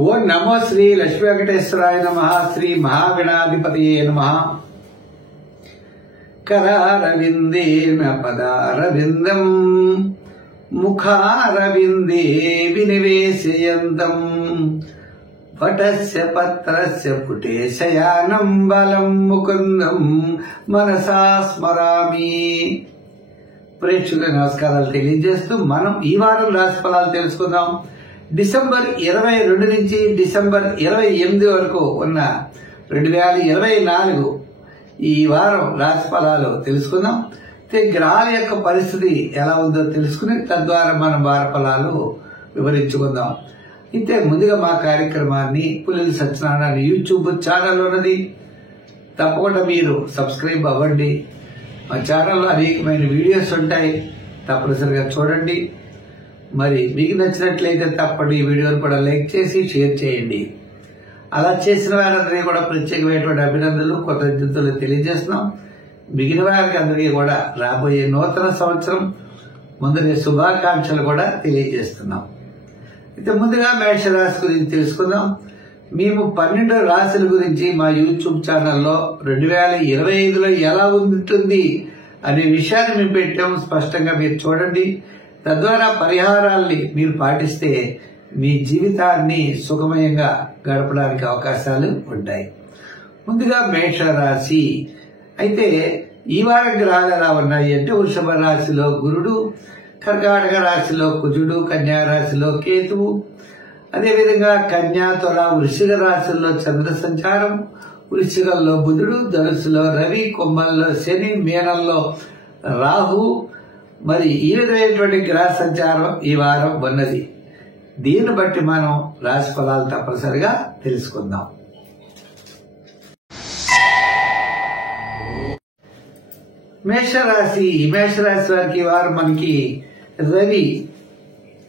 ఓం నమో శ్రీ లక్ష్మీ వెంకటేశ్వరాయ నమః. శ్రీ మహాగణాధిపతయే నమః. కరారవిందేన పదారవిందం ముఖారవిందే వినివేశయంతం వటస్య పత్రస్య పుటే శయానం బలం ముకుందం మనసా స్మరామి. ప్రేక్షకుల నమస్కారాలు తెలియజేస్తూ మనం ఈ వారం రాశి ఫలాలు తెలుసుకుందాం. డిసెంబర్ 22 నుంచి డిసెంబర్ 28 వరకు ఉన్న 2024 ఈ వారం రాశి ఫలాలు తెలుసుకుందాం. గ్రహాల యొక్క పరిస్థితి ఎలా ఉందో తెలుసుకుని తద్వారా మన వార ఫలాలు వివరించుకుందాం. అయితే ముందుగా మా కార్యక్రమాన్ని పులిల సత్యనారాయణ యూట్యూబ్ ఛానల్ ఉన్నది, తప్పకుండా మీరు సబ్స్క్రైబ్ అవ్వండి. మా ఛానల్లో అనేకమైన వీడియోస్ ఉంటాయి, తప్పనిసరిగా చూడండి. మరి మీకు నచ్చినట్లయితే తప్పకుండా ఈ వీడియోను కూడా లైక్ చేసి షేర్ చేయండి. అలా చేసిన వారందరికీ కూడా ప్రత్యేకమైనటువంటి అభినందనలు, కృతజ్ఞతలు తెలియజేస్తున్నాం. మిగిలిన వారికి అందరికీ కూడా రాబోయే నూతన సంవత్సరం ముందరి శుభాకాంక్షలు కూడా తెలియజేస్తున్నాం. అయితే ముందుగా మేషరాశి గురించి తెలుసుకుందాం. మేము 12 రాశుల గురించి మా యూట్యూబ్ ఛానల్లో 2025లో ఎలా ఉంటుంది అనే విషయాన్ని మేము పెట్టాము. స్పష్టంగా మీరు చూడండి. తద్వారా పరిహారాల్ని మీరు పాటిస్తే మీ జీవితాన్ని సుఖమయంగా గడపడానికి అవకాశాలు ఉంటాయి. ముందుగా మేషరాశి. అయితే ఈ వారం గ్రహాలు ఎలా ఉన్నాయి అంటే, వృషభ రాశిలో గురుడు, కర్కాటక రాశిలో కుజుడు, కన్యా రాశిలో కేతువు, అదేవిధంగా కన్యా, తుల, వృశ్చిక రాశుల్లో చంద్ర సంచారం, వృశ్చికంలో బుధుడు, ధనుస్సులో రవి, కుంభంలో శని, మీనంలో రాహు. మరి ఈ విధమైనటువంటి గ్రహ సంచారం ఈ వారం ఉన్నది. దీన్ని బట్టి మనం రాశి ఫలాలు తప్పనిసరిగా తెలుసుకుందాం. మేషరాశి. ఈ మేషరాశి వారికి ఈ వారం మనకి రవి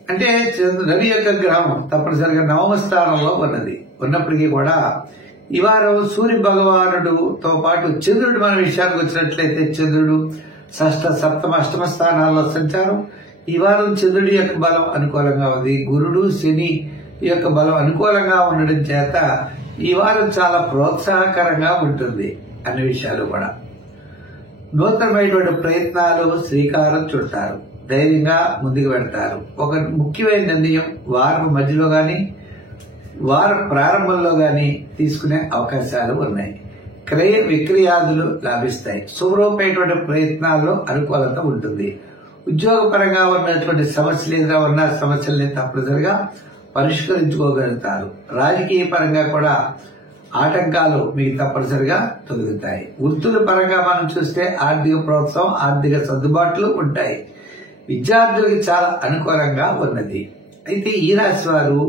అంటే రవి యొక్క గ్రహం తప్పనిసరిగా 9వ స్థానంలో ఉన్నప్పటికీ కూడా ఈ వారం సూర్య భగవానుడుతో పాటు చంద్రుడు మన విషయానికి వచ్చినట్లయితే చంద్రుడు షష్ఠ, సప్తమ, అష్టమ స్థానాల్లో సంచారం. ఈ వారం చంద్రుడి యొక్క బలం అనుకూలంగా ఉంది. గురుడు, శని యొక్క బలం అనుకూలంగా ఉండడం చేత ఈ వారం చాలా ప్రోత్సాహకరంగా ఉంటుంది అనే విషయాలు కూడా. నూతనమైనటువంటి ప్రయత్నాలు శ్రీకారం చుట్టారు, ధైర్యంగా ముందుకు వెళ్తారు. ఒక ముఖ్యమైన నిర్ణయం వారం మధ్యలో గాని వారం ప్రారంభంలో గాని తీసుకునే అవకాశాలు ఉన్నాయి. క్రయ విక్రయాదులు లాభిస్తాయి. శుభ్రమైనటువంటి ప్రయత్నాల్లో అనుకూలత ఉంటుంది. ఉద్యోగపరంగా ఉన్నటువంటి సమస్యలు ఏదైనా ఉన్న సమస్యల్ని తప్పనిసరిగా పరిష్కరించుకోగలుగుతారు. రాజకీయ పరంగా కూడా ఆటంకాలు మీకు తప్పనిసరిగా తొలగుతాయి. వృత్తుల పరంగా మనం చూస్తే ఆర్థిక ప్రోత్సాహం, ఆర్థిక సర్దుబాట్లు ఉంటాయి. విద్యార్థులకి చాలా అనుకూలంగా ఉన్నది. అయితే ఈ రాశి వారు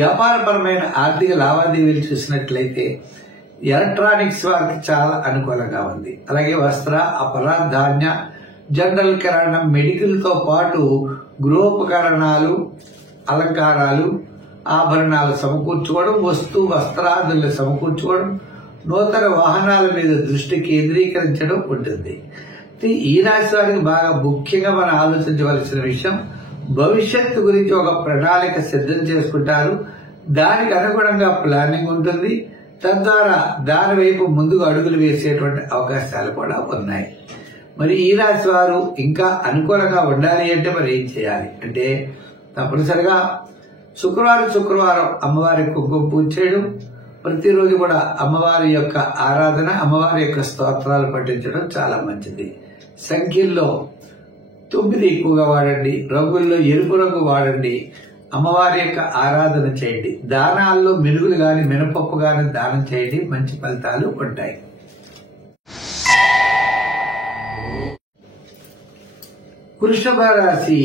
వ్యాపారపరమైన ఆర్థిక లావాదేవీలు చూసినట్లయితే ఎలక్ట్రానిక్స్ వారికి చాలా అనుకూలంగా ఉంది. అలాగే వస్త్ర, అపర, ధాన్య, జనరల్ కిరాణం, మెడికల్ తో పాటు గృహోపకరణాలు, అలంకారాలు, ఆభరణాలు సమకూర్చుకోవడం, వస్త్రాదులను సమకూర్చుకోవడం, నూతన వాహనాల మీద దృష్టి కేంద్రీకరించడం ఉంటుంది. ఈ రాశి వారికి బాగా ముఖ్యంగా మనం ఆలోచించవలసిన విషయం, భవిష్యత్తు గురించి ఒక ప్రణాళిక సిద్ధం చేసుకుంటారు. దానికి అనుగుణంగా ప్లానింగ్ ఉంటుంది. తద్వారా దాని వైపు ముందుకు అడుగులు వేసేటువంటి అవకాశాలు కూడా ఉన్నాయి. మరి ఈ రాశి వారు ఇంకా అనుకూలంగా ఉండాలి అంటే మరి ఏం చేయాలి అంటే, తప్పనిసరిగా శుక్రవారం అమ్మవారి కుంకుమ పూజ చేయడం, ప్రతిరోజు కూడా అమ్మవారి యొక్క ఆరాధన, అమ్మవారి యొక్క స్తోత్రాలు పఠించడం చాలా మంచిది. సంఖ్యల్లో 9 ఎక్కువగా వాడండి. రంగుల్లో ఎరుపు రంగు వాడండి. అమ్మవారి యొక్క ఆరాధన చేయండి. దానాల్లో మినుగులు గాని, మినపప్పు గాని దానం చేయండి. మంచి ఫలితాలు ఉంటాయి. వృషభ రాశి.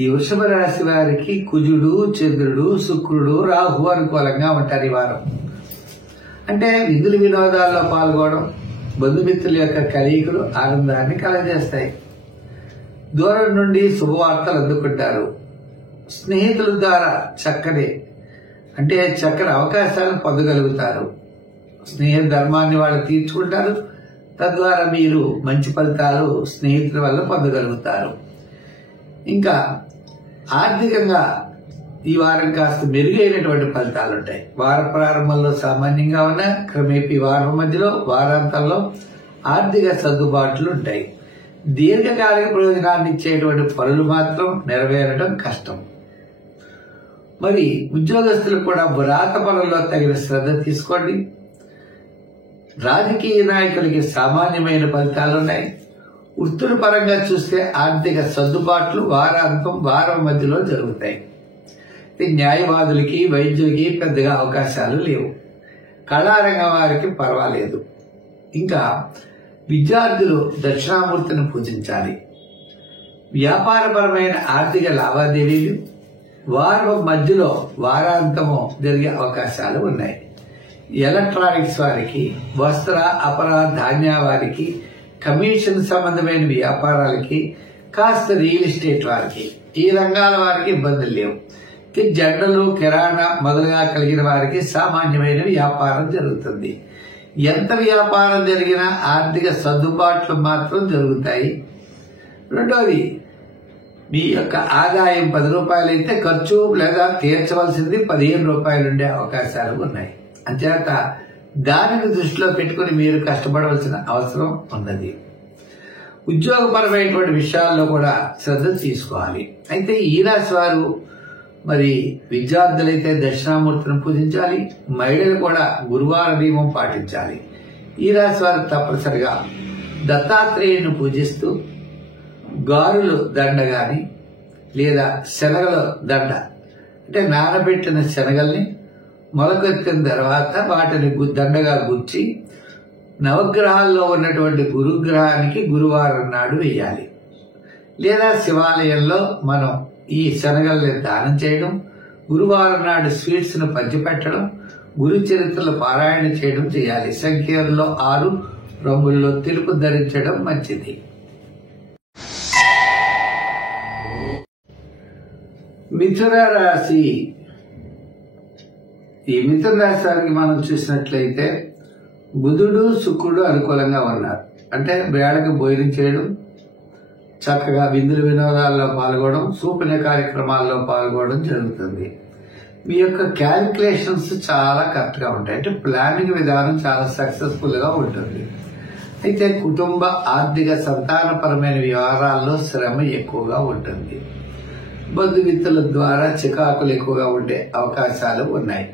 ఈ వృషభ రాశి వారికి కుజుడు, చంద్రుడు, శుక్రుడు, రాహు అనుకూలంగా ఉంటారు ఈ వారం. అంటే విధులు వినోదాల్లో పాల్గొనడం, బంధుమిత్రుల యొక్క కలయికలు ఆనందాన్ని కలగజేస్తాయి. దూరం నుండి శుభవార్తలు అందుకుంటారు. స్నేహితుల ద్వారా చక్కని అవకాశాలను పొందగలుగుతారు. స్నేహ ధర్మాన్ని వాళ్ళు తీర్చుకుంటారు. తద్వారా మీరు మంచి ఫలితాలు స్నేహితుల వల్ల పొందగలుగుతారు. ఇంకా ఆర్థికంగా ఈ వారం కాస్త మెరుగైనటువంటి ఫలితాలు ఉంటాయి. వార ప్రారంభంలో సామాన్యంగా ఉన్న క్రమేపీ వారం మధ్యలో వారాంతంలో ఆర్థిక సర్దుబాట్లు ఉంటాయి. దీర్ఘకాలిక ప్రయోజనాన్ని ఇచ్చేటువంటి పనులు మాత్రం నెరవేరడం కష్టం. మరి ఉద్యోగస్తులు కూడా వ్రాత పనుల్లో తగిన శ్రద్ధ తీసుకోండి. రాజకీయ నాయకులకి సామాన్యమైన ఫలితాలున్నాయి. వృత్తుల పరంగా చూస్తే ఆర్థిక సర్దుబాట్లు వారం మధ్యలో జరుగుతాయి. న్యాయవాదులకి వైద్యులకి పెద్దగా అవకాశాలు లేవు. కళారంగం వారికి పర్వాలేదు. ఇంకా విద్యార్థులు దక్షిణామూర్తిని పూజించాలి. వ్యాపారపరమైన ఆర్థిక లావాదేవీలు వారం మధ్యలో వారాంతము జరిగే అవకాశాలు ఉన్నాయి. ఎలక్ట్రానిక్స్ వారికి, వస్త్ర అపర ధాన్య వారికి, కమిషన్ సంబంధమైన వ్యాపారాలకి, కాస్త రియల్ ఎస్టేట్ వారికి, ఈ రంగాల వారికి ఇబ్బందులు లేవు. జంటలు కిరాణా మొదలుగా కలిగిన వారికి సామాన్యమైన వ్యాపారం జరుగుతుంది. ఎంత వ్యాపారం జరిగినా ఆర్థిక సర్దుబాట్లు మాత్రం జరుగుతాయి. రెండోది, మీ యొక్క ఆదాయం 10 రూపాయలు అయితే ఖర్చు లేదా తీర్చవలసింది 15 రూపాయలు ఉండే అవకాశాలు ఉన్నాయి. అంచేత దానిని దృష్టిలో పెట్టుకుని మీరు కష్టపడవలసిన అవసరం ఉన్నది. ఉద్యోగపరమైనటువంటి విషయాల్లో కూడా శ్రద్ధ తీసుకోవాలి. అయితే ఈ రాశి వారు మరి విద్యార్థులైతే దక్షిణామూర్తిని పూజించాలి. మహిళలు కూడా గురువార నియమం పాటించాలి. ఈ రాశి వారు తప్పనిసరిగా దత్తాత్రేయుని పూజిస్తూ గారులు దండ గాని లేదా శనగల దండ అంటే నానబెట్టిన శనగల్ని మొలకెత్తిన తర్వాత వాటిని దండగా గుచ్చి నవగ్రహాల్లో ఉన్నటువంటి గురుగ్రహానికి గురువారం నాడు వేయాలి. లేదా శివాలయంలో మనం ఈ శనగల్ని దానం చేయడం, గురువారం నాడు స్వీట్స్ ను పంచిపెట్టడం, గురు చరిత్రలు పారాయణ చేయడం చేయాలి. సంఖ్యల్లో 6, రంగుల్లో తెలుపు ధరించడం మంచిది. మిథున రాశి. ఈ మిథున రాశి వారికి మనం చూసినట్లయితే బుధుడు శుక్రుడు అనుకూలంగా ఉన్నారు. అంటే వేళకి భోజనం చేయడం, చక్కగా విందుల వినోదాల్లో పాల్గొనడం, సూపన కార్యక్రమాల్లో పాల్గొనడం జరుగుతుంది. మీ యొక్క క్యాలిక్యులేషన్స్ చాలా కరెక్ట్ గా ఉంటాయి. అంటే ప్లానింగ్ విధానం చాలా సక్సెస్ఫుల్ గా ఉంటుంది. అయితే కుటుంబ ఆర్థిక సంతానపరమైన వ్యవహారాల్లో శ్రమ ఎక్కువగా ఉంటుంది. బంధుమిత్రుల ద్వారా చికాకులు ఎక్కువగా ఉండే అవకాశాలు ఉన్నాయి.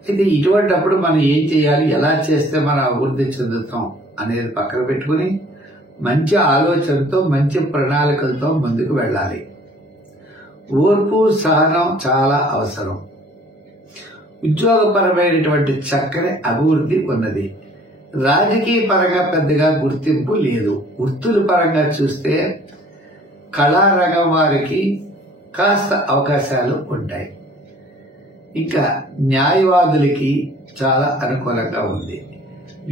అయితే ఇటువంటిప్పుడు మనం ఏం చేయాలి, ఎలా చేస్తే మనం అభివృద్ధి చెందుతాం అనేది పక్కన పెట్టుకుని మంచి ఆలోచనతో మంచి ప్రణాళికలతో ముందుకు వెళ్ళాలి. ఓర్పు సహనం చాలా అవసరం. ఉద్యోగపరమైనటువంటి చక్కని అభివృద్ధి ఉన్నది. రాజకీయ పరంగా పెద్దగా గుర్తింపు లేదు. వృత్తుల పరంగా చూస్తే కళారంగం వారికి కాస్త అవకాశాలు ఉంటాయి. ఇంకా న్యాయవాదులకి చాలా అనుకూలంగా ఉంది.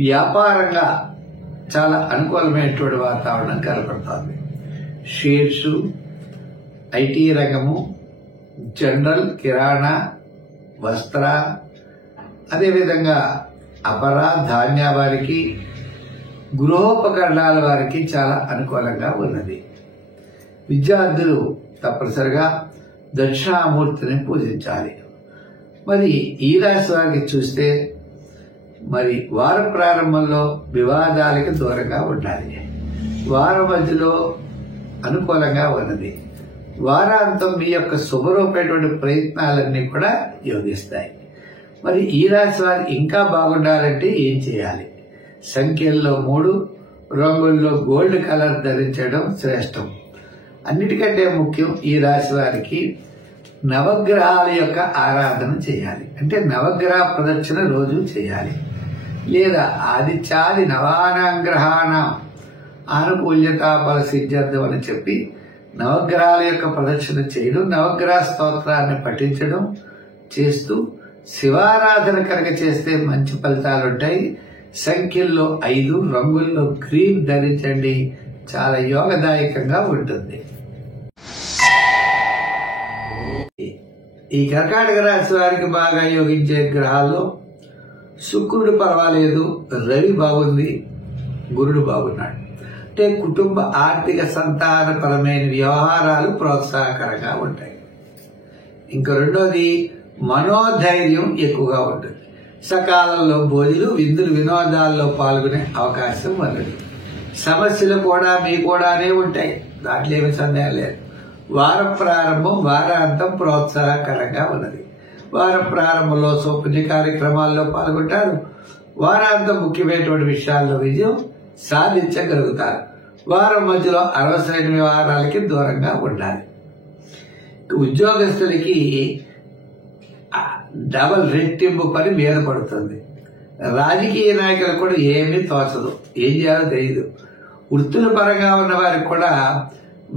వ్యాపారంగా చాలా అనుకూలమైనటువంటి వాతావరణం కనపడుతోంది. షేర్స్, ఐటీ రంగము, జనరల్, కిరాణా, వస్త్ర, అదేవిధంగా అపర ధాన్య వారికి, గృహోపకరణాల వారికి చాలా అనుకూలంగా ఉన్నది. విద్యార్థులు తప్పనిసరిగా దక్షిణామూర్తిని పూజించాలి. మరి ఈ రాశి వారికి చూస్తే మరి వార ప్రారంభంలో వివాదాలకి దూరంగా ఉండాలి. వార మధ్యలో అనుకూలంగా ఉన్నది. వారాంతం మీ యొక్క శుభరూపమైనటువంటి ప్రయత్నాలన్నీ కూడా యోగిస్తాయి. మరి ఈ రాశి వారు ఇంకా బాగుండాలంటే ఏం చేయాలి? సంఖ్యల్లో 3, రంగుల్లో గోల్డ్ కలర్ ధరించడం శ్రేష్టం. అన్నిటికంటే ముఖ్యం ఈ రాశి వారికి నవగ్రహాల యొక్క ఆరాధన చేయాలి. అంటే నవగ్రహ ప్రదక్షిణ రోజు చేయాలి. లేదా ఆదిత్యాది నవానాగ్రహాణ ఆనుకూల్యత ఫల సిద్ధ్యర్థం అని చెప్పి నవగ్రహాల యొక్క ప్రదక్షిణ చేయడం, నవగ్రహ స్తోత్రాన్ని పఠించడం చేస్తూ శివారాధన కనుక చేస్తే మంచి ఫలితాలుంటాయి. సంఖ్యల్లో 5, రంగుల్లో గ్రీన్ ధరించండి. చాలా యోగదాయకంగా ఉంటుంది. ఈ కర్కాటక రాశి వారికి బాగా యోగించే గ్రహాల్లో శుక్రుడు పర్వాలేదు, రవి బాగుంది, గురుడు బాగున్నాడు. అంటే కుటుంబ ఆర్థిక సంతానపరమైన వ్యవహారాలు ప్రోత్సాహకరంగా ఉంటాయి. ఇంకా రెండోది మనోధైర్యం ఎక్కువగా ఉంటుంది. సకాలంలో భోజులు, విందులు, వినోదాల్లో పాల్గొనే అవకాశం ఉన్నది. సమస్యలు కూడా మీ కూడానే ఉంటాయి, దాంట్లో ఏమి సందేహం లేదు. వార ప్రారంభం, వారాంతం ప్రోత్సాహకరంగా ఉన్నది. వార ప్రారంభంలో పుణ్య కార్యక్రమాల్లో పాల్గొంటారు. వారాంతం ముఖ్యమైనటువంటి విషయాల్లో విజయం సాధించగలుగుతారు. వారం మధ్యలో అనవసరమైన వ్యవహారాలకి దూరంగా ఉండాలి. ఉద్యోగస్తులకి డబల్ రెట్టింపు పని మీద పడుతుంది. రాజకీయ నాయకులకు కూడా ఏమీ తోచదు, ఏం చేయాలో తెలియదు. వృత్తుల పరంగా ఉన్న వారికి కూడా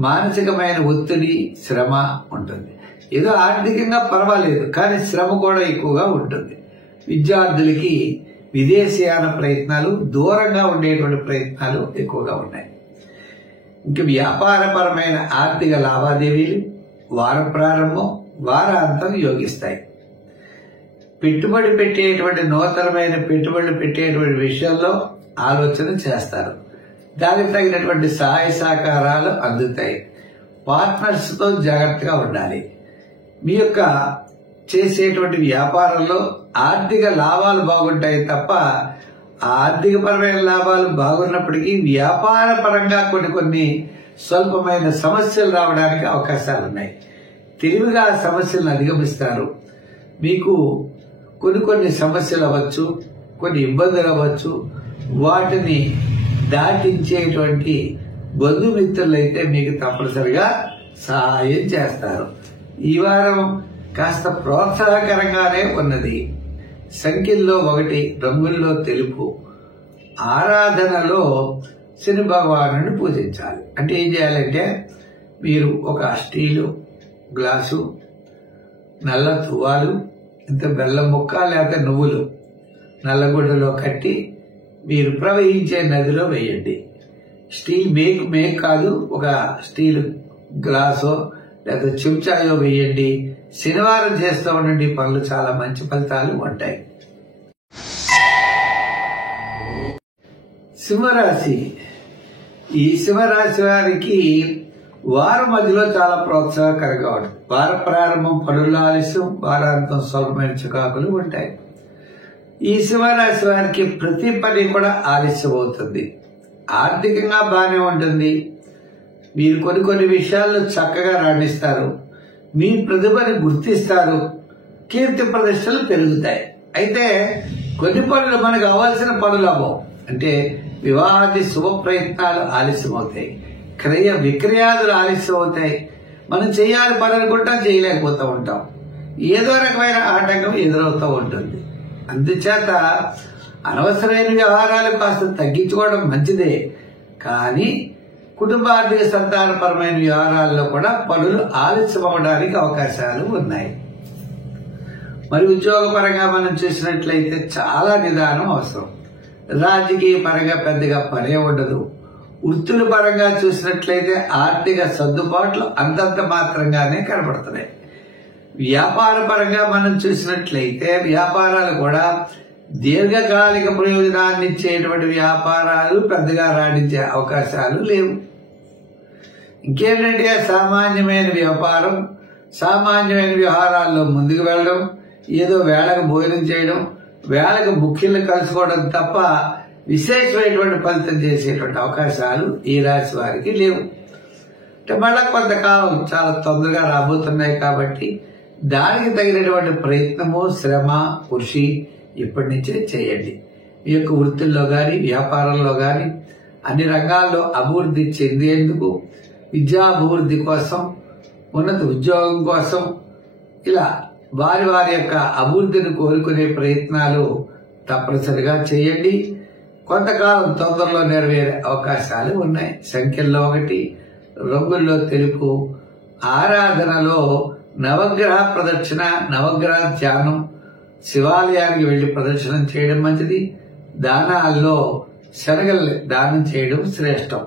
మానసికమైన ఒత్తిడి, శ్రమ ఉంటుంది. ఏదో ఆర్థికంగా పర్వాలేదు, కానీ శ్రమ కూడా ఎక్కువగా ఉంటుంది. విద్యార్థులకి విదేశీయాన ప్రయత్నాలు, దూరంగా ఉండేటువంటి ప్రయత్నాలు ఎక్కువగా ఉన్నాయి. ఇంక వ్యాపారపరమైన ఆర్థిక లావాదేవీలు వార ప్రారంభం, వారాంతం యోగిస్తాయి. పెట్టుబడి పెట్టేటువంటి నూతనమైన పెట్టుబడులు పెట్టేటువంటి విషయంలో ఆలోచన చేస్తారు. దానికి తగినటువంటి సహాయ సహకారాలు అందుతాయి. పార్ట్నర్స్ తో జాగ్రత్తగా ఉండాలి. మీ యొక్క చేసేటువంటి వ్యాపారంలో ఆర్థిక లాభాలు బాగుంటాయి తప్ప, ఆర్థికపరమైన లాభాలు బాగున్నప్పటికీ వ్యాపార పరంగా కొన్ని స్వల్పమైన సమస్యలు రావడానికి అవకాశాలు ఉన్నాయి. తెలివిగా సమస్యలను అధిగమిస్తారు. మీకు కొన్ని సమస్యలు అవ్వచ్చు, కొన్ని ఇబ్బందులు అవ్వచ్చు. వాటిని దాటించేటువంటి బంధుమిత్రులైతే మీకు తప్పనిసరిగా సహాయం చేస్తారు. ఈ వారం కాస్త ప్రోత్సాహకరంగానే ఉన్నది. సంఖ్యల్లో 1, రంగుల్లో తెలుపు. ఆరాధనలో శని భగవానుడిని పూజించాలి. అంటే ఏం చేయాలంటే, మీరు ఒక స్టీలు గ్లాసు, నల్ల తువ్వాలు, ఇంత బెల్లం ముక్క లేకపోతే నువ్వులు నల్లగుడ్డలో కట్టి మీరు ప్రవహించే నదిలో వేయండి. స్టీల్ మేక్ కాదు, ఒక స్టీల్ గ్లాసో లేదా చెంచాయో వేయండి. శనివారం చేస్తూ ఉండండి, పనులు చాలా మంచి ఫలితాలు ఉంటాయి. సింహరాశి. ఈ సింహరాశి వారికి వారం మధ్యలో చాలా ప్రోత్సాహకరంగా ఉంటుంది. వార ప్రారంభం పనుల్లో ఆలస్యం, వారాంతం స్వల్పమైన చికాకులు ఉంటాయి. ఈ సింహరాశి వారికి ప్రతి పని కూడా ఆలస్యం అవుతుంది. ఆర్థికంగా బాగానే ఉంటుంది. మీరు కొన్ని విషయాల్లో చక్కగా రాణిస్తారు. మీ ప్రతిభని గుర్తిస్తారు. కీర్తి ప్రతిష్టలు పెరుగుతాయి. అయితే కొన్ని పనులు మనకు అవ్వాల్సిన పనులు అవ్వవు. అంటే వివాహాది శుభ ప్రయత్నాలు ఆలస్యం అవుతాయి. క్రయ విక్రయాదులు ఆలస్యం అవుతాయి. మనం చేయాలి పని అనుకుంటాం, చేయలేకపోతూ ఉంటాం. ఏదో రకమైన ఆటంకం ఎదురవుతూ ఉంటుంది. అందుచేత అనవసరమైన వ్యవహారాలు కాస్త తగ్గించుకోవడం మంచిదే. కానీ కుటుంబార్థిక సంతానపరమైన వ్యవహారాల్లో కూడా పనులు ఆలస్యం అవ్వడానికి అవకాశాలు ఉన్నాయి. మరి ఉద్యోగపరంగా మనం చూసినట్లయితే చాలా నిదానం అవసరం. రాజకీయ పరంగా పెద్దగా పనే ఉండదు. వృత్తుల పరంగా చూసినట్లయితే ఆర్థిక సర్దుబాట్లు అంతంత మాత్రంగానే కనబడుతున్నాయి. వ్యాపార పరంగా మనం చూసినట్లయితే వ్యాపారాలు కూడా దీర్ఘకాలిక ప్రయోజనాన్ని ఇచ్చేటువంటి వ్యాపారాలు పెద్దగా రాణించే అవకాశాలు లేవు. ఇంకేంటంటే సామాన్యమైన వ్యాపారం, సామాన్యమైన వ్యవహారాల్లో ముందుకు వెళ్ళడం, ఏదో వేళకు భోజనం చేయడం, వేళకు ముఖ్యులను కలుసుకోవడం తప్ప విశేషమైనటువంటి ఫలితం చేసేటువంటి అవకాశాలు ఈ రాశి వారికి లేవు. అంటే మళ్ళా కొంతకాలం చాలా తొందరగా రాబోతున్నాయి కాబట్టి దానికి తగినటువంటి ప్రయత్నము, శ్రమ, కృషి ఇప్పటి నుంచే చేయండి. మీ యొక్క వృత్తుల్లో గాని, వ్యాపారంలో గాని అన్ని రంగాల్లో అభివృద్ధి చెందేందుకు, విద్యాభివృద్ధి కోసం, ఉన్నత ఉద్యోగం కోసం, ఇలా వారి యొక్క అభివృద్ధిని కోరుకునే ప్రయత్నాలు తప్పనిసరిగా చేయండి. కొంతకాలం తొందరలో నెరవేరే అవకాశాలు ఉన్నాయి. సంఖ్యల్లో 1, రంగుల్లో తెలుపు. ఆరాధనలో నవగ్రహ ప్రదక్షిణ, నవగ్రహ ధ్యానం, శివాలయానికి వెళ్లి ప్రదర్శనం చేయడం మంచిది. దానాల్లో శనగలు దానం చేయడం శ్రేష్టం.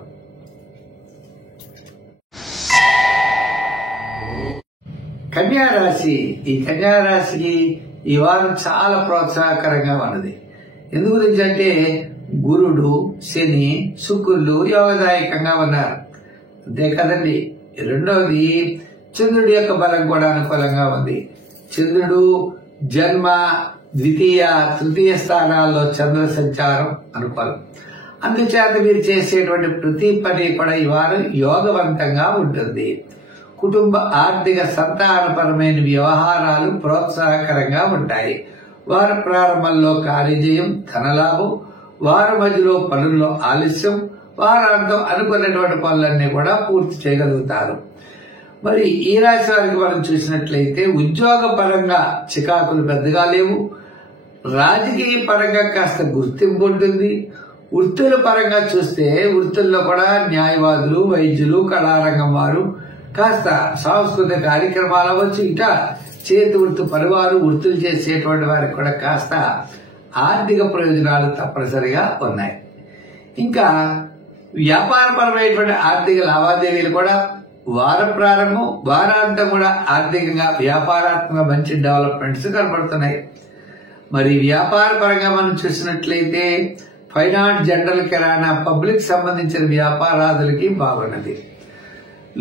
కన్యారాశి. ఈ కన్యారాశికి ఈ వారం చాలా ప్రోత్సాహకరంగా ఉన్నది. ఎందు గురించి అంటే గురుడు, శని, శుక్రులు యోగదాయకంగా ఉన్నారు. అంతే కదండి. రెండవది చంద్రుడి యొక్క బలం కూడా అనుకూలంగా ఉంది. చంద్రుడు జన్మ, ద్వితీయ, తృతీయ స్థానాల్లో చంద్ర సంచారం అనుకూలం. అందుచేత మీరు చేసేటువంటి ప్రతి పని కూడా ఈ వారం యోగవంతంగా ఉంటుంది. కుటుంబ, ఆర్థిక, సంతానపరమైన వ్యవహారాలు ప్రోత్సాహకరంగా ఉంటాయి. వార ప్రారంభంలో కార్యజయం, ధనలాభం, వార మధ్యలో పనుల్లో ఆలస్యం, వారాంతం అనుకున్నటువంటి పనులన్నీ కూడా పూర్తి చేయగలుగుతారు. మరి ఈ రాశి వారికి మనం చూసినట్లయితే ఉద్యోగ పరంగా చికాకులు పెద్దగా లేవు. రాజకీయ పరంగా కాస్త గుర్తింపు ఉంటుంది. వృత్తుల పరంగా చూస్తే వృత్తుల్లో కూడా న్యాయవాదులు, వైద్యులు, కళారంగం వారు, కాస్త సాంస్కృతిక కార్యక్రమాలు అవ్వచ్చు, ఇంకా చేతి వృత్తి పనివారు, వృత్తులు చేసేటువంటి వారికి కూడా కాస్త ఆర్థిక ప్రయోజనాలు తప్పనిసరిగా ఉన్నాయి. ఇంకా వ్యాపారపరమైనటువంటి ఆర్థిక లావాదేవీలు కూడా వార ప్రారంభం, వారాంతం కూడా ఆర్థికంగా వ్యాపారాత్మక మంచి డెవలప్మెంట్స్ కనబడుతున్నాయి. మరి వ్యాపార పరంగా మనం చూసినట్లయితే ఫైనాన్స్, జనరల్ కిరాణా, పబ్లిక్ సంబంధించిన వ్యాపారాదులకి బాగున్నది.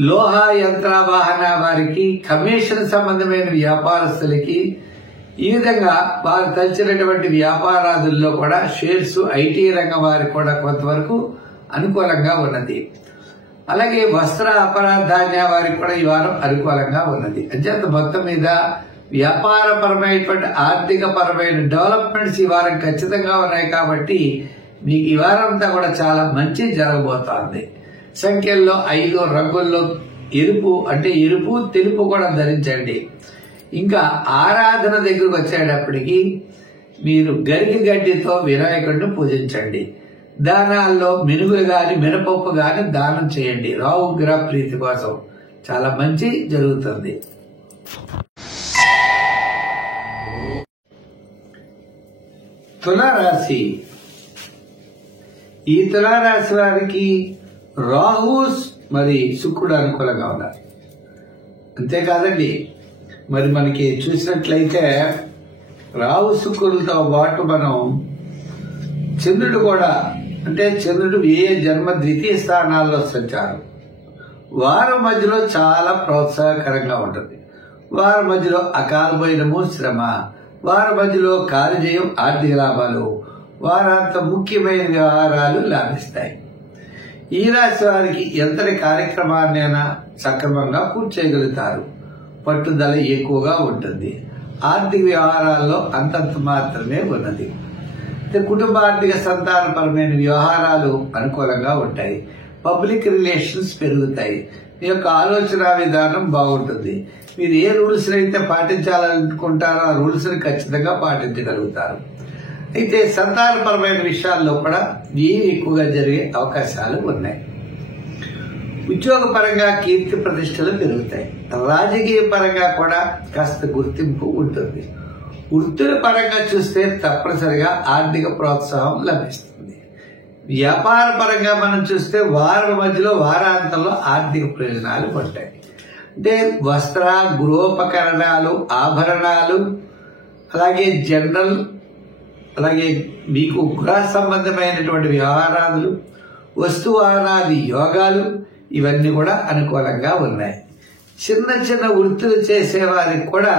లోహ, యంత్ర, వాహన వారికి, కమిషన్ సంబంధమైన వ్యాపారస్తులకి, ఈ విధంగా వారు తలచినటువంటి వ్యాపారాదుల్లో కూడా షేర్స్, ఐటీ రంగం వారికి కూడా కొంతవరకు అనుకూలంగా ఉన్నది. అలాగే వస్త్ర, అపరాధాన్య వారికి కూడా ఈ వారం అనుకూలంగా ఉన్నది. అంచేత మొత్తం మీద వ్యాపారపరమైనటువంటి ఆర్థిక పరమైన డెవలప్మెంట్స్ ఈ వారం ఖచ్చితంగా ఉన్నాయి. కాబట్టి మీకు ఈ వారం అంతా కూడా చాలా మంచి జరగబోతోంది. సంఖ్యల్లో 5, రంగుల్లో ఎరుపు, అంటే ఎరుపు, తెలుపు కూడా ధరించండి. ఇంకా ఆరాధన దగ్గరకు వచ్చేటప్పటికి మీరు గరికి గడ్డితో వినాయకుడిని పూజించండి. దానాల్లో మినుగులు గాని, మినపప్పు గాని దానం చేయండి. రాహు గ్రహ ప్రీతి కోసం చాలా మంచి జరుగుతుంది. తులారాశి. ఈ తులారాశి వారికి రాహు మరి శుక్రుడు అనుకూలంగా ఉన్నారు. అంతేకాదండి, మరి మనకి చూసినట్లయితే రాహు శుక్రులతో పాటు మనం చంద్రుడు కూడా, అంటే చంద్రుడు ఏ జన్మ, ద్వితీయ స్థానాల్లో సంచారం వారం మధ్యలో చాలా ప్రోత్సాహకరంగా ఉంటుంది. వారం మధ్యలో అకాల భోజనము, శ్రమ, వారం మధ్యలో కార్యజయం, ఆర్థిక లాభాలు, వారాంతం ముఖ్యమైన వ్యవహారాలు లాభిస్తాయి. ఈ రాశి వారికి ఎంతటి కార్యక్రమాన్నైనా సక్రమంగా పూర్తి చేయగలుగుతారు. పట్టుదల ఎక్కువగా ఉంటుంది. ఆర్థిక వ్యవహారాల్లో అంతంత మాత్రమే ఉన్నది. కుటుంబ, ఆర్థిక, సంతానపరమైన వ్యవహారాలు అనుకూలంగా ఉంటాయి. పబ్లిక్ రిలేషన్స్ పెరుగుతాయి. మీ యొక్క ఆలోచన విధానం బాగుంటుంది. మీరు ఏ రూల్స్ అయితే పాటించాలనుకుంటారో ఆ రూల్స్ ని ఖచ్చితంగా పాటించగలుగుతారు. అయితే సంతానపరమైన విషయాల్లో కూడా ఏవి ఎక్కువగా జరిగే అవకాశాలు ఉన్నాయి. ఉద్యోగ పరంగా కీర్తి ప్రతిష్టలు పెరుగుతాయి. రాజకీయ పరంగా కూడా కాస్త గుర్తింపు ఉంటుంది. వృత్తుల పరంగా చూస్తే తప్పనిసరిగా ఆర్థిక ప్రోత్సాహం లభిస్తుంది. వ్యాపార పరంగా మనం చూస్తే వారం మధ్యలో, వారాంతంలో ఆర్థిక ప్రయోజనాలు ఉంటాయి. అంటే వస్త్ర, గృహోపకరణాలు, ఆభరణాలు, అలాగే జనరల్, అలాగే మీకు గృహ సంబంధమైనటువంటి వ్యవహారాలు, వస్తువాహనాది యోగాలు, ఇవన్నీ కూడా అనుకూలంగా ఉన్నాయి. చిన్న చిన్న వృత్తులు చేసే వారికి కూడా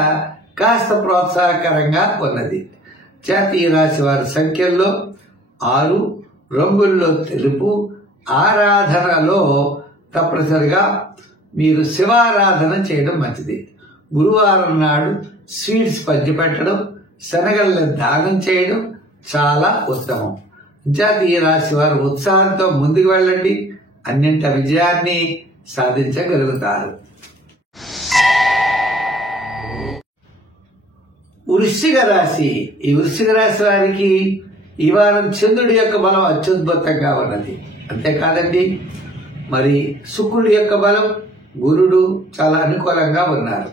కాస్త ప్రోత్సాహకరంగా ఉన్నది. జాతీయ రాశి వారి సంఖ్యల్లో 6, రంగుల్లో తెలుపు, ఆరాధనలో తప్పనిసరిగా మీరు శివారాధన చేయడం మంచిది. గురువారం నాడు స్వీట్స్ పంచిపెట్టడం, శనగలను దానం చేయడం చాలా ఉత్తమం. జాతీయ రాశి వారు ఉత్సాహంతో ముందుకు వెళ్ళండి. అన్నింటి విజయాన్ని సాధించగలుగుతారు. వృశ్చిక రాశి. ఈ వృశ్చిక రాశి వారికి ఈ వారం చంద్రుడి యొక్క బలం అత్యద్భుతంగా ఉన్నది. అంతేకాదండి, మరి శుక్రుడి యొక్క బలం, గురుడు చాలా అనుకూలంగా ఉన్నారు.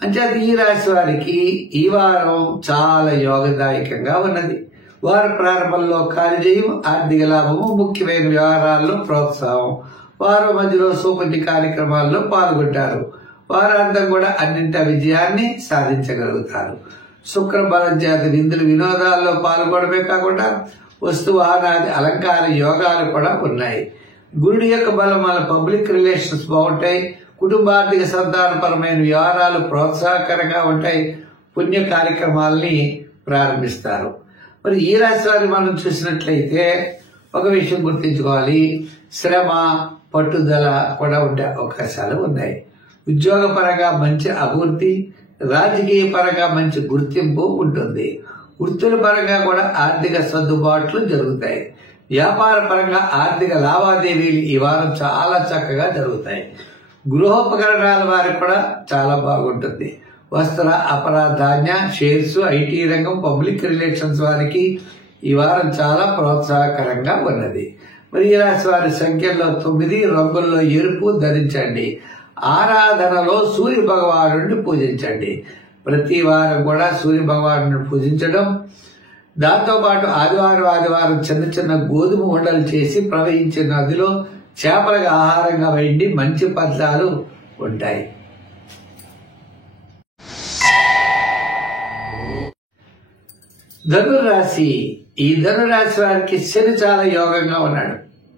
అంచేత ఈ రాశి వారికి ఈ వారం చాలా యోగదాయకంగా ఉన్నది. వార ప్రారంభంలో కార్యజయం, ఆర్థిక లాభము, ముఖ్యమైన వ్యవహారాల్లో ప్రోత్సాహం, వారం మధ్యలో సూపటి కార్యక్రమాల్లో పాల్గొంటారు. వారాంతం కూడా అన్నింటి విజయాన్ని సాధించగలుగుతారు. శుక్ర బలం చేత విందులు, వినోదాల్లో పాల్గొనడమే కాకుండా వస్తు వాహనాది అలంకార యోగాలు కూడా ఉన్నాయి. గురుడి యొక్క బలం వల్ల పబ్లిక్ రిలేషన్స్ బాగుంటాయి. కుటుంబార్థిక సంతానపరమైన వ్యవహారాలు ప్రోత్సాహకరంగా ఉంటాయి. పుణ్య కార్యక్రమాలని ప్రారంభిస్తారు. మరి ఈ రాశి వారిని మనం చూసినట్లయితే ఒక విషయం గుర్తించుకోవాలి, శ్రమ పట్టుదల కూడా ఉండే అవకాశాలు ఉన్నాయి. ఉద్యోగపరంగా మంచి అభివృద్ధి, రాజకీయ పరంగా మంచి గుర్తింపు ఉంటుంది. వృత్తుల పరంగా కూడా ఆర్థిక సర్దుబాట్లు జరుగుతాయి. వ్యాపార పరంగా ఆర్థిక లావాదేవీలు ఈ వారం చాలా చక్కగా జరుగుతాయి. గృహోపకరణాల వారికి కూడా చాలా బాగుంటుంది. వస్త్ర, అపరాధాన్య, షేర్స్, ఐటీ రంగం, పబ్లిక్ రిలేషన్స్ వారికి ఈ వారం చాలా ప్రోత్సాహకరంగా ఉన్నది. మరి ఈ రాశి వారి సంఖ్యల్లో 9, రంగుల్లో ఎరుపు ధరించండి. ఆరాధనలో సూర్య భగవానుడిని పూజించండి. ప్రతి వారం కూడా సూర్య భగవానుడిని పూజించడం, దాంతోపాటు ఆదివారం చిన్న చిన్న గోధుమ ఉండలు చేసి ప్రవహించే నదిలో చేపలకు ఆహారంగా వేయండి. మంచి ఫలితాలు ఉంటాయి. ధనురాశి. ఈ ధనురాశి వారికి శని చాలా యోగంగా ఉన్నాడు.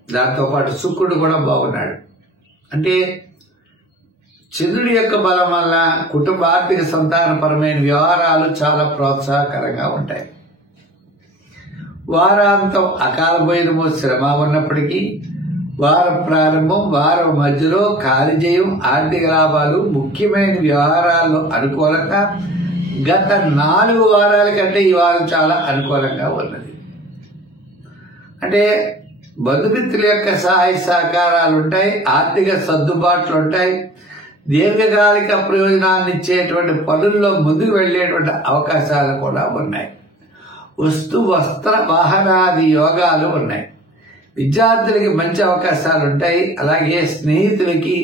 దాంతోపాటు శుక్రుడు కూడా బాగున్నాడు. అంటే చంద్రుడి యొక్క బలం వల్ల కుటుంబ ఆర్థిక సంతానపరమైన వ్యవహారాలు చాలా ప్రోత్సాహకరంగా ఉంటాయి. వారాంతం అకాల భోజనము శ్రమ ఉన్నప్పటికీ వారం ప్రారంభం, వారం మధ్యలో కార్యజయం, ఆర్థిక లాభాలు, ముఖ్యమైన వ్యవహారాల్లో అనుకూలత గత 4 వారాల కంటే ఈ వారం చాలా అనుకూలంగా ఉన్నది. అంటే బంధుమిత్రుల యొక్క సహాయ సహకారాలు ఉంటాయి, ఆర్థిక సర్దుబాట్లు ఉంటాయి, దీర్ఘకాలిక ప్రయోజనాన్ని ఇచ్చేటువంటి పనుల్లో ముందుకు వెళ్లేటువంటి అవకాశాలు కూడా ఉన్నాయి. వస్త్ర వాహనాది యోగాలు ఉన్నాయి. విద్యార్థులకి మంచి అవకాశాలు ఉంటాయి. అలాగే స్నేహితులకి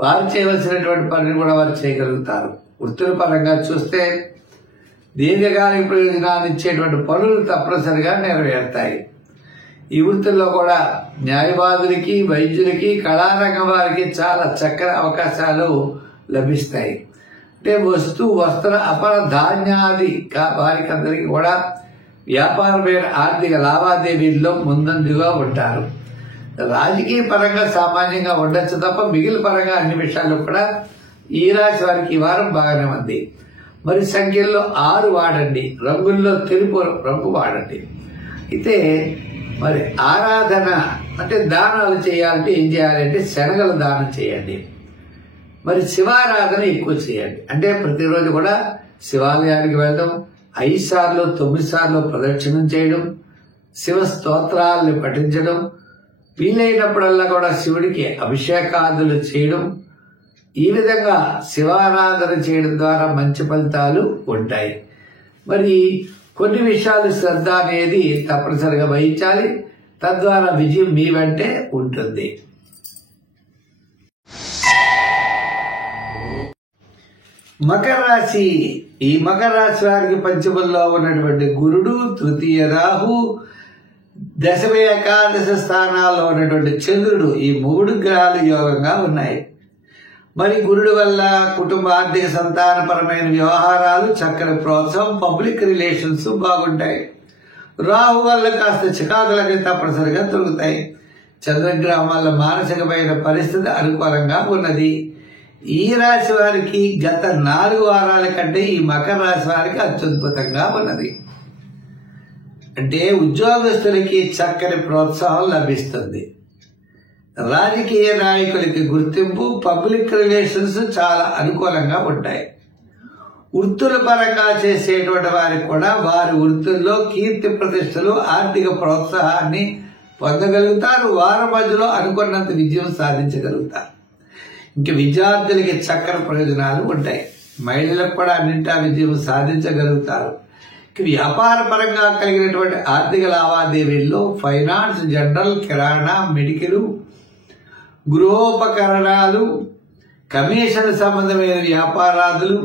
వారు చేయవలసినటువంటి పనిని కూడా వారు చేయగలుగుతారు. వృత్తుల పరంగా చూస్తే దీర్ఘకాలిక ప్రయోజనాన్ని ఇచ్చేటువంటి పనులు తప్పనిసరిగా నెరవేరుతాయి. ఈ వృత్తుల్లో కూడా న్యాయవాదులకి, వైద్యులకి, కళారంగం వారికి చాలా చక్కని అవకాశాలు లభిస్తాయి. అంటే వస్త్ర, అపర ధాన్యాది వారికి అందరికీ కూడా వ్యాపారమైన ఆర్థిక లావాదేవీల్లో ముందంజుగా ఉంటారు. రాజకీయ పరంగా సామాన్యంగా ఉండొచ్చు తప్ప మిగిలిన పరంగా అన్ని విషయాల్లో కూడా ఈ రాశి వారికి ఈ వారం బాగానే ఉంది. మరి సంఖ్యల్లో 6 వాడండి, రంగుల్లో తెలుపు రంగు వాడండి. అయితే మరి ఆరాధన అంటే దానాలు చేయాలంటే ఏం చేయాలంటే శనగల దానం చేయండి. మరి శివారాధన ఎక్కువ చేయండి. అంటే ప్రతిరోజు కూడా శివాలయానికి వెళ్ళడం, 5 సార్లు 9 సార్లు ప్రదక్షిణం చేయడం, శివ స్తోత్రాలను పఠించడం, వీలైనప్పుడల్లా కూడా శివుడికి అభిషేకాదులు చేయడం, ఈ విధంగా శివారాధన చేయడం ద్వారా మంచి ఫలితాలు ఉంటాయి. మరి కొన్ని విషయాలు శ్రద్ధ అనేది తప్పనిసరిగా వహించాలి. తద్వారా విజయం మీ వెంటే ఉంటుంది. మకర రాశి. ఈ మకర రాశి వారికి పంచమంలో ఉన్నటువంటి గురుడు, తృతీయ రాహు, దశమ ఏకాదశ స్థానాల్లో ఉన్నటువంటి చంద్రుడు, ఈ 3 గ్రహాలు యోగంగా ఉన్నాయి. మరి గురుడు వల్ల కుటుంబ ఆర్థిక సంతానపరమైన వ్యవహారాలు చక్కని ప్రోత్సాహం, పబ్లిక్ రిలేషన్స్ బాగుంటాయి. రాహు వల్ల కాస్త చికాకులకి తప్పనిసరిగా దొరుకుతాయి. చంద్రగ్రహం వల్ల మానసికమైన పరిస్థితి అనుకూలంగా ఉన్నది. ఈ రాశి వారికి గత 4 వారాల కంటే ఈ మకర రాశి వారికి అత్యద్భుతంగా ఉన్నది. అంటే ఉద్యోగస్తులకి చక్కని ప్రోత్సాహం లభిస్తుంది. రాజకీయ నాయకులకి గుర్తింపు, పబ్లిక్ రిలేషన్స్ చాలా అనుకూలంగా ఉంటాయి. వృత్తుల పరంగా చేసేటువంటి వారికి కూడా వారి వృత్తుల్లో కీర్తి ప్రతిష్టలు, ఆర్థిక ప్రోత్సాహాన్ని పొందగలుగుతారు. వారం మధ్యలో అనుకున్నంత విజయం సాధించగలుగుతారు. ఇంకా విద్యార్థులకి చక్కని ప్రయోజనాలు ఉంటాయి. మహిళలకు కూడా అన్నింటా విజయం సాధించగలుగుతారు. వ్యాపార పరంగా కలిగినటువంటి ఆర్థిక లావాదేవీల్లో ఫైనాన్స్, జనరల్, కిరాణా, మెడికల్, గృహోపకరణాలు, కమిషన్ సంబంధమైన వ్యాపారాదులు,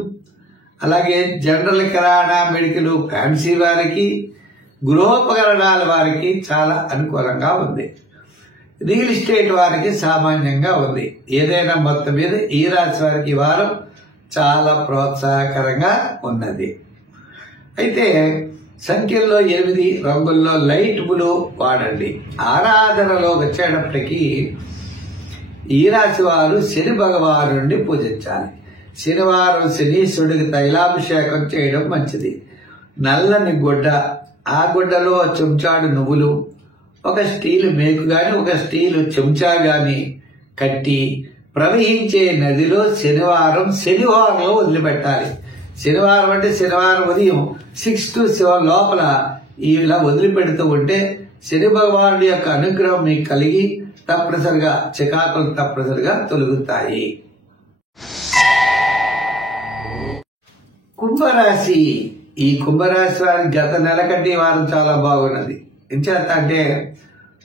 అలాగే జనరల్, కిరాణా, మెడికల్, ఫ్యాన్సీ వారికి, గృహోపకరణాల వారికి చాలా అనుకూలంగా ఉంది. రియల్ ఎస్టేట్ వారికి సామాన్యంగా ఉంది. ఏదైనా మొత్తం మీద ఈ రాశి వారికి ఈ వారం చాలా ప్రోత్సాహకరంగా ఉన్నది. అయితే సంఖ్యల్లో 8, రంగుల్లో లైట్ బ్లూ వాడండి. ఆరాధనలో వచ్చేటప్పటికీ ఈ రాశి వారు శని భగవాను నుండి పూజించాలి. శనివారం శనీశ్వరుడికి తైలాభిషేకం చేయడం మంచిది. నల్లని గుడ్డ, ఆ గుడ్డలో చెంచాడు నువ్వులు, ఒక స్టీలు మేకు గాని ఒక స్టీలు చెంచా గాని కట్టి ప్రవహించే నదిలో శనివారంలో వదిలిపెట్టాలి. శనివారం అంటే శనివారం ఉదయం 6 to 7 లోపల ఇలా వదిలిపెడుతూ ఉంటే శని భగవానుడి యొక్క అనుగ్రహం మీకు కలిగి తప్పనిసరిగా చికాకులు తప్పనిసరిగా తొలగుతాయి. కుంభరాశి. ఈ కుంభరాశి వారి గత నెల కంటే ఈ వారం చాలా బాగున్నది. ఎంచేత అంటే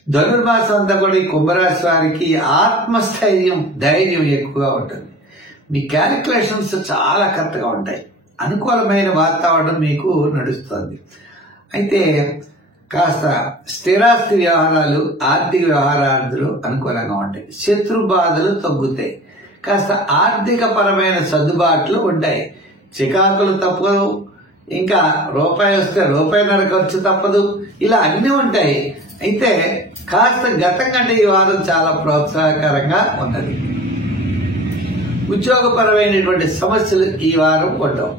ధనుర్మాసం అంతా కూడా ఈ కుంభరాశి వారికి ఆత్మస్థైర్యం, ధైర్యం ఎక్కువగా ఉంటుంది. మీ క్యాలిక్యులేషన్స్ చాలా కరెక్ట్గా ఉంటాయి. అనుకూలమైన వాతావరణం మీకు నడుస్తుంది. అయితే కాస్త స్థిరాస్తి వ్యవహారాలు, ఆర్థిక వ్యవహారాలు అనుకూలంగా ఉంటాయి. శత్రు బాధలు తగ్గుతాయి. కాస్త ఆర్థిక పరమైన సర్దుబాట్లు ఉంటాయి. చికాకులు తప్పదు. ఇంకా రూపాయి వస్తే రూపాయిన్నర ఖర్చు తప్పదు. ఇలా అన్ని ఉంటాయి. అయితే కాస్త గతం కంటే ఈ వారం చాలా ప్రోత్సాహకరంగా ఉన్నది. ఉద్యోగపరమైనటువంటి సమస్యలు ఈ వారం ఉండవు.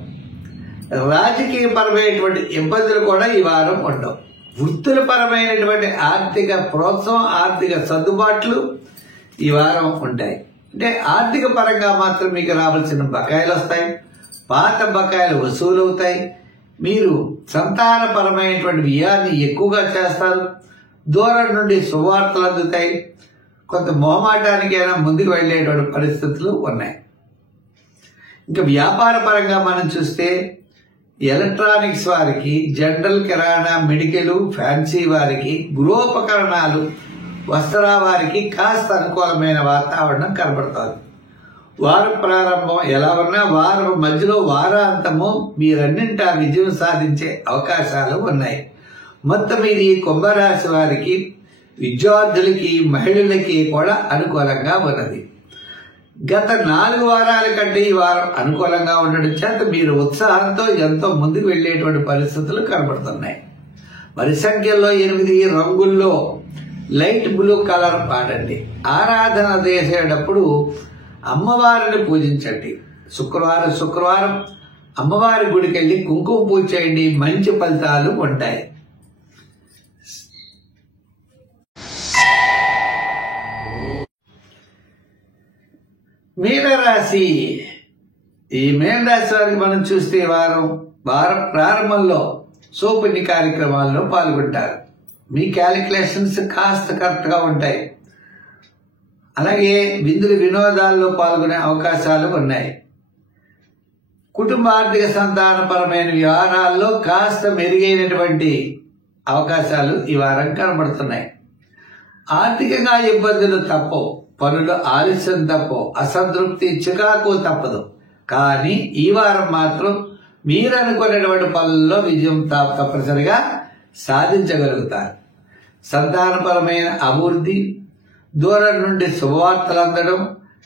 రాజకీయపరమైనటువంటి ఇబ్బందులు కూడా ఈ వారం ఉండవు. వృత్తుల పరమైనటువంటి ఆర్థిక ప్రోత్సాహం, ఆర్థిక సర్దుబాట్లు ఈ వారం ఉంటాయి. అంటే ఆర్థిక పరంగా మాత్రం మీకు రావాల్సిన బకాయిలు వస్తాయి. పాత బకాయిలు వసూలవుతాయి. మీరు సంతానపరమైనటువంటి వ్యయాన్ని ఎక్కువగా చేస్తారు. దూరం నుండి శుభవార్తలు అందుతాయి. కొంత మొహమాటానికైనా ముందుకు వెళ్లేటువంటి పరిస్థితులు ఉన్నాయి. ఇంకా వ్యాపార పరంగా మనం చూస్తే ఎలక్ట్రానిక్స్ వారికి, జనరల్ కిరాణా, మెడికల్, ఫ్యాన్సీ వారికి, గృహోపకరణాలు, వస్త్రా వారికి కాస్త అనుకూలమైన వాతావరణం కనబడుతోంది. వారం ప్రారంభం ఎలా ఉన్నా వారం మధ్యలో వారాంతము మీరన్నింటా విజయం సాధించే అవకాశాలు ఉన్నాయి. మొత్తం ఇది కుంభరాశి వారికి, విద్యార్థులకి, మహిళలకి కూడా అనుకూలంగా ఉన్నది. గత 4 వారాల కంటే ఈ వారం అనుకూలంగా ఉండడం చేత మీరు ఉత్సాహంతో ఎంతో ముందుకు వెళ్లేటువంటి పరిస్థితులు కనబడుతున్నాయి. మరి సంఖ్యల్లో 8 రంగుల్లో లైట్ బ్లూ కలర్ వాడండి. ఆరాధన చేసేటప్పుడు అమ్మవారిని పూజించండి. శుక్రవారం అమ్మవారి గుడికి వెళ్ళి కుంకుమ పూజ చేయండి. మంచి ఫలితాలు ఉంటాయి. మీనరాశి. ఈ మీనరాశి వారికి మనం చూస్తే వారం ప్రారంభంలో సోపుని కార్యక్రమాల్లో పాల్గొంటారు. మీ క్యాలిక్యులేషన్స్ కాస్త కరెక్ట్ గా ఉంటాయి. అలాగే విందులు వినోదాల్లో పాల్గొనే అవకాశాలు ఉన్నాయి. కుటుంబ ఆర్థిక సంతానపరమైన వ్యవహారాల్లో కాస్త మెరుగైనటువంటి అవకాశాలు ఈ వారం కనబడుతున్నాయి. ఆర్థికంగా ఇబ్బందులు తప్పవు. పనులు ఆలస్యం తప్పవు. అసంతృప్తి, చికాకు తప్పదు. కానీ ఈ వారం మాత్రం మీరు అనుకునేటువంటి పనుల్లో విజయం తప్పనిసరిగా సాధించగలుగుతారు. సంతానపరమైన అభివృద్ధి, దూరం నుండి శుభవార్తలు అందడం,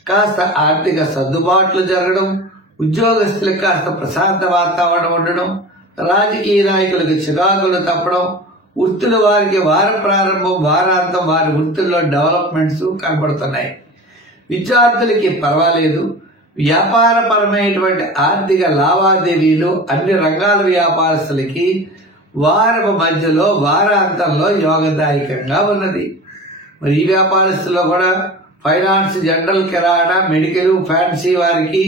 కాస్త ఆర్థిక సర్దుబాట్లు జరగడం, ఉద్యోగస్తులకు కాస్త ప్రశాంత వాతావరణం ఉండడం, రాజకీయ నాయకులకు చికాకులు తప్పడం, వృత్తుల వారికి వార ప్రారంభం, వారాంతం వారి వృత్తుల్లో డెవలప్మెంట్స్ కనబడుతున్నాయి. విద్యార్థులకి పర్వాలేదు. వ్యాపారపరమైనటువంటి ఆర్థిక లావాదేవీలు అన్ని రంగాల వ్యాపారస్తులకి వారపు మధ్యలో వారాంతంలో యోగదాయకంగా ఉన్నది. మరి ఈ వ్యాపారస్తుల్లో కూడా ఫైనాన్స్, జనరల్ కిరాణా, మెడికల్, ఫ్యాన్సీ వారికి,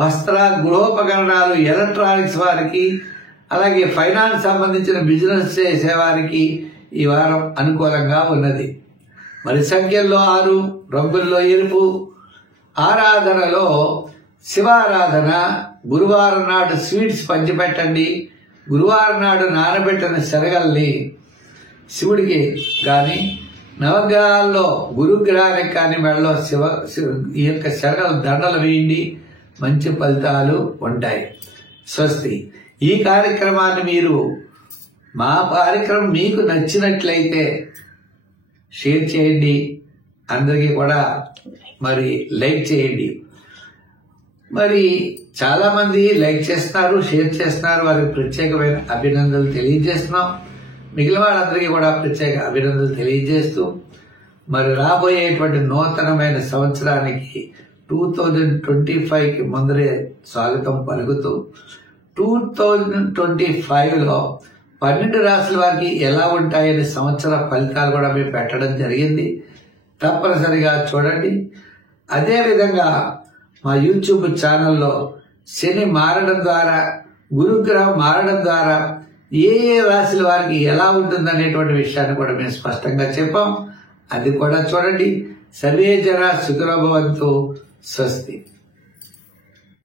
వస్త్ర, గృహోపకరణాలు, ఎలక్ట్రానిక్స్ వారికి, అలాగే ఫైనాన్స్ సంబంధించిన బిజినెస్ చేసేవారికి ఈ వారం అనుకూలంగా ఉన్నది. మరి సంఖ్యల్లో 6, రంగుల్లో ఎరుపు. ఆరాధనలో శివారాధన. గురువారం నాడు స్వీట్స్ పంచిపెట్టండి. గురువారం నాడు నానబెట్టిన శనగల్ని శివుడికి కానీ, నవగ్రహాల్లో గురుగ్రహానికి కానీ మెడలో ఈ యొక్క శనగల దండలు వేయండి. మంచి ఫలితాలు ఉంటాయి. స్వస్తి. ఈ కార్యక్రమాన్ని మా కార్యక్రమం మీకు నచ్చినట్లయితే షేర్ చేయండి. అందరికీ కూడా మరి లైక్ చేయండి. మరి చాలా మంది లైక్ చేస్తున్నారు, షేర్ చేస్తున్నారు. వారికి ప్రత్యేకమైన అభినందనలు తెలియజేస్తున్నాం. మిగిలిన వాళ్ళందరికీ కూడా ప్రత్యేక అభినందనలు తెలియజేస్తూ మరి రాబోయేటువంటి నూతనమైన సంవత్సరానికి 2025కి ముందరే స్వాగతం పలుకుతూ 2025లో 12 రాశుల వారికి ఎలా ఉంటాయనే సంవత్సర ఫలితాలు కూడా మేము పెట్టడం జరిగింది. తప్పనిసరిగా చూడండి. అదేవిధంగా మా యూట్యూబ్ ఛానల్లో శని మారడం ద్వారా, గురుగ్రహం మారడం ద్వారా ఏ రాశుల వారికి ఎలా ఉంటుందనేటువంటి విషయాన్ని కూడా మేము స్పష్టంగా చెప్పాం. అది కూడా చూడండి. సర్వే జన సుఖినో భవంతు. స్వస్తి.